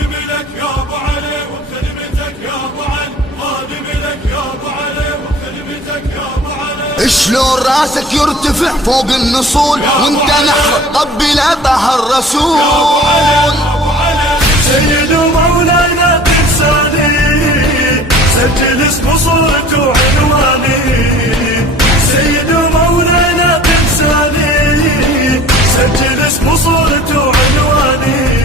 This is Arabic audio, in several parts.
خادم لك يا ابو علي وخدمتك يا ابو علي، خادم لك يا ابو علي وخدمتك يا ابو علي. شلون راسك يرتفع فوق النصول وانت نحر قبل طه الرسول. يا ابو علي يا ابو علي سيد ومولانا تنساني، سجل اسم صورته وعنواني. سيد ومولانا تنساني، سجل اسم صورته وعنواني.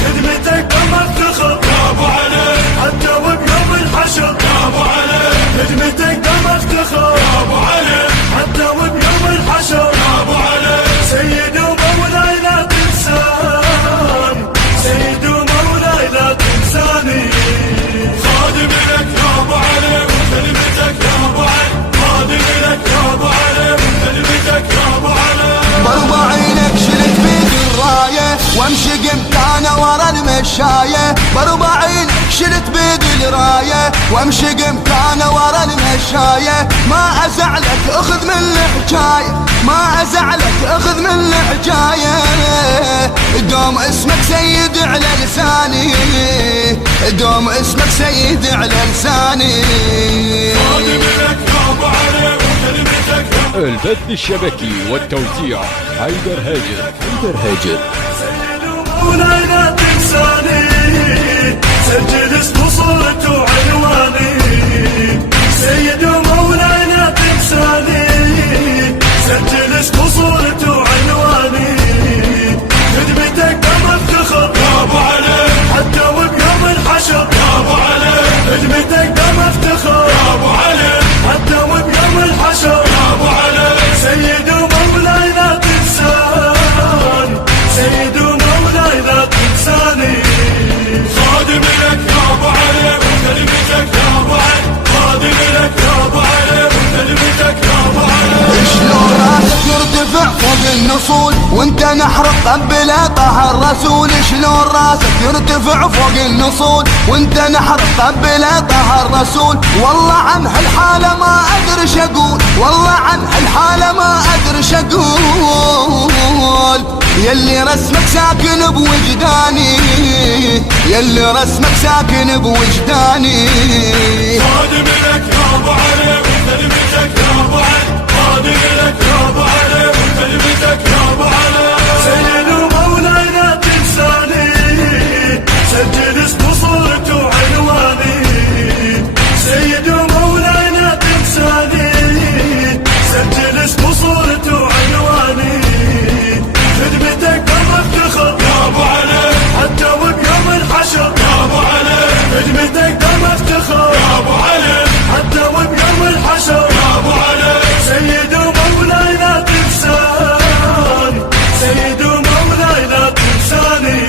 خدمتك ما افتخر يا ابو علي، حتى وبيوم الحشر يا ابو علي، خدمتك ما افتخر يا ابو علي، حتى وبيوم الحشر. يا ابو علي سيد ومولاي لا تنساني، سيد ومولاي لا تنساني. خادم لك يا ابو علي وخدمتك يا ابو علي، خادم لك يا ابو علي وخدمتك يا ابو علي. بربع عينك شلت بيد الراية وامشي قمت انا ورا المشاية. بربع عينك شلت بيد الراية وامشي قمت انا ورا المشاية. ما ازعلك اخذ من الحكاية، ما ازعلك اخذ من الحكاية. دوم اسمك سيد على لساني، دوم اسمك سيد على لساني. خادم لك يا ابو علي وخدمتك يا البث الشبكي والتوزيع حيدر هاجر. سيد ومولاي لا تنساني، سجل اسم صورته وعنواني. سيد ومولاي لا تنساني، سجل اسم صورته وعنواني. خدمتك ما افتخر يا ابو علي، حتى وبيوم الحشر. يا ابو علي، خدمتك ما افتخر يا ابو علي، حتى وبيوم الحشر. يا ابو علي. سيد ومولاي لا تنساني، سيد ومولاي لا تنساني. خادم لك يا ابو علي وخدمتك يا ابو علي، خادم لك يا ابو علي وخدمتك يا ابو علي. شلون راسك يرتفع فوق النصول وانت نحر قبل طه الرسول. شلون راسك يرتفع فوق النصول وانت نحر قبل طه الرسول. والله عن هالحالة ما ادري شقول، والله عن هالحالة ما ادري شقول. يلي رسمك ساكن بوجداني، يلي رسمك ساكن بوجداني. خادم لك يا ابو علي وخدمتك يا ابو علي، خادم لك يا ابو علي وخدمتك يا ابو علي. سيد ومولاي لا تنساني، سجل اسم صورته وعنواني. سيد ومولاي لا تنساني، سجل اسم صورته وعنواني. خدمتك ما افتخر يا ابو علي، حتى وبيوم الحشر. يا ابو علي، خدمتك ما افتخر يا ابو علي، حتى وبيوم الحشر. يا ابو علي. سيد ومولاي لا تنساني، سيد ومولاي لا تنساني.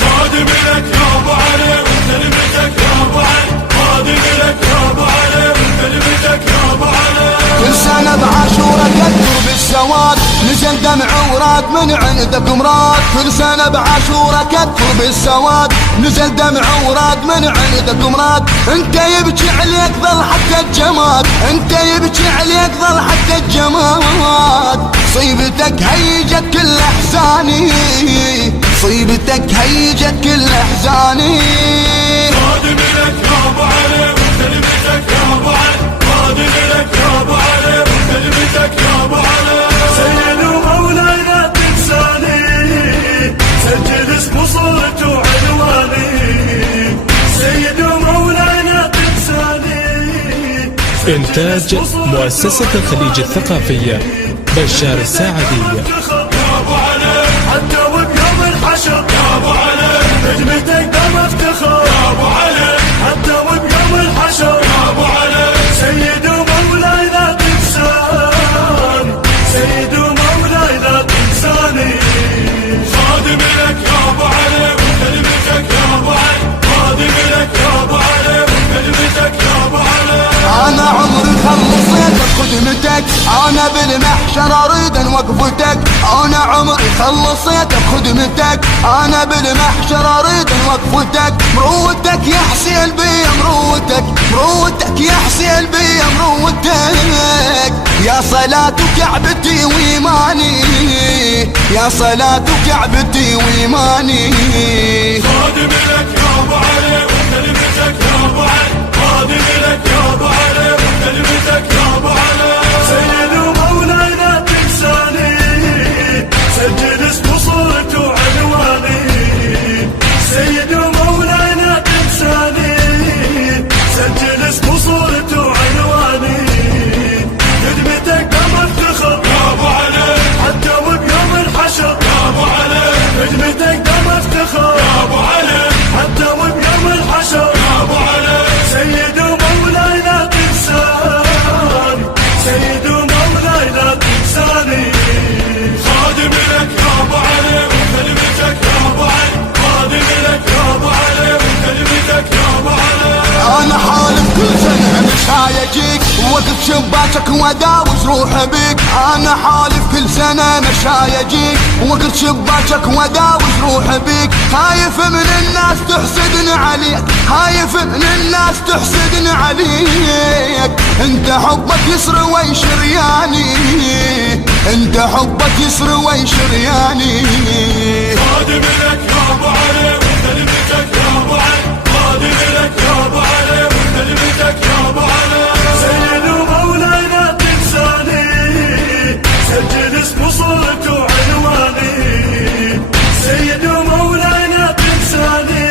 خادم لك يا ابو علي وخدمتك يا ابو علي، خادم لك يا ابو علي وخدمتك يا ابو علي. كل سنة بعاشورة كثر بالسواد نزل دمع وراد من عندك مراد. كل سنة بعاشورة كثر بالسواد نزل دمع وراد من عندك مراد. انت يبكي عليك ظل حتى الجماد، انت يبكي عليك ظل حتى الجماد. صيبتك هيجت كل احزاني، صيبتك هيجت كل احزاني. خادم لك يا ابو علي وخدمتك يا ابو علي، خادم لك يا ابو علي وخدمتك يا ابو علي. سيد ومولاي لا تنساني، سجل اسم صورته وعنواني. سيد ومولاي لا تنساني. إنتاج مؤسسة الخليج الثقافية بشار الساعدية. يا ابو علي، حتى وبيوم الحشر. يا ابو علي، خدمتك ما افتخر يا ابو علي، حتى وبيوم الحشر. يا ابو علي. سيد ومولاي لا تنساني، سيد ومولاي لا تنساني. خادم لك يا ابو علي وخدمتك يا ابو علي، خادم لك يا ابو علي وخدمتك يا ابو علي. انا عمري خلصت بخدمتك، انا بالمحشر اريد وقفتك. انا عمري خلصت بخدمتك، انا بالمحشر اريد وقفتك. مروتك يا حسين بي مروتك، مروتك يا حسين بي مروتك. يا صلاة كعبتي وإيماني، يا صلاة كعبتي وإيماني. خادم لك يا ابو علي وكلمتك يا ابو علي خادم لك يا ابو علي وكلمتك يا ابو علي سيد ومولاي لا تنساني سجل اسم صورته وعنواني سيد ومولاي لا تنساني سجل اسم صورته وعنواني خدمتك دم افتخر يا ابو علي حتى وبيوم الحشر يا ابو علي خدمتك دم افتخر يا ابو علي حتى وبيوم الحشر يا ابو علي سيد ومولاي لا تنساني سيد ومولاي لا تنساني خادم لك يا ابو علي وكلمتك يا ابو علي خادم لك يا ابو علي وكلمتك يا ابو علي انا حالف كل سنة مش هايجيك وقت شباكك وداوس روح بيك انا حالف كل سنة مش هايجيك وقت شباكك وداوس روح بيك خايف من الناس تحسدني عليك خايف من الناس تحسدني عليك انت حبك يسر ويشرياني انت حبك يسر ويشرياني خادم لك يا ابو علي وكلمتك يا ابو علي خادم لك يا ابو علي وكلمتك يا ابو علي سيد ومولاي لا تنساني سجل اسم صورته وعنواني سيد ومولاي لا تنساني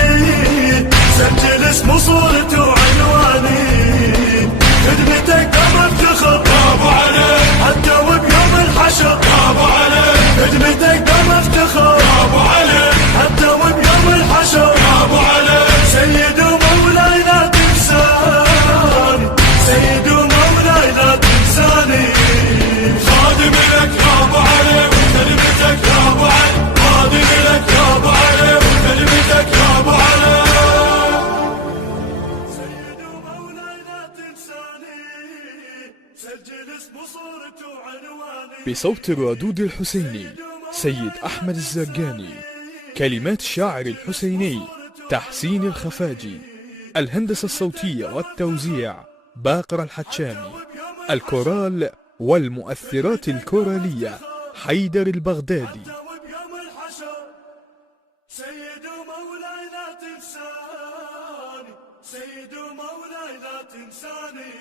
سجل اسم صورته وعنواني خدمتك دم افتخر يا ابو علي حتى وبيوم الحشر يا ابو علي خدمتك دم افتخر يا ابو علي حتى وبيوم الحشر يا ابو علي سيد ومولاي لا تنساني سيد ومولاي لا تنساني خادم لك يا ابو علي وكلمتك يا ابو علي خادم لك يا ابو علي وكلمتك يا ابو علي سيد ومولاي لا تنساني سجل اسم صورته وعنواني بصوت الردود الحسيني سيد أحمد الزرقاني. كلمات الشاعر الحسيني تحسين الخفاجي. الهندسة الصوتية والتوزيع باقر الحتشامي. الكورال والمؤثرات الكورالية حيدر البغدادي. وبيوم الحشر سيد ومولاي لا تنساني سيد ومولاي لا تنساني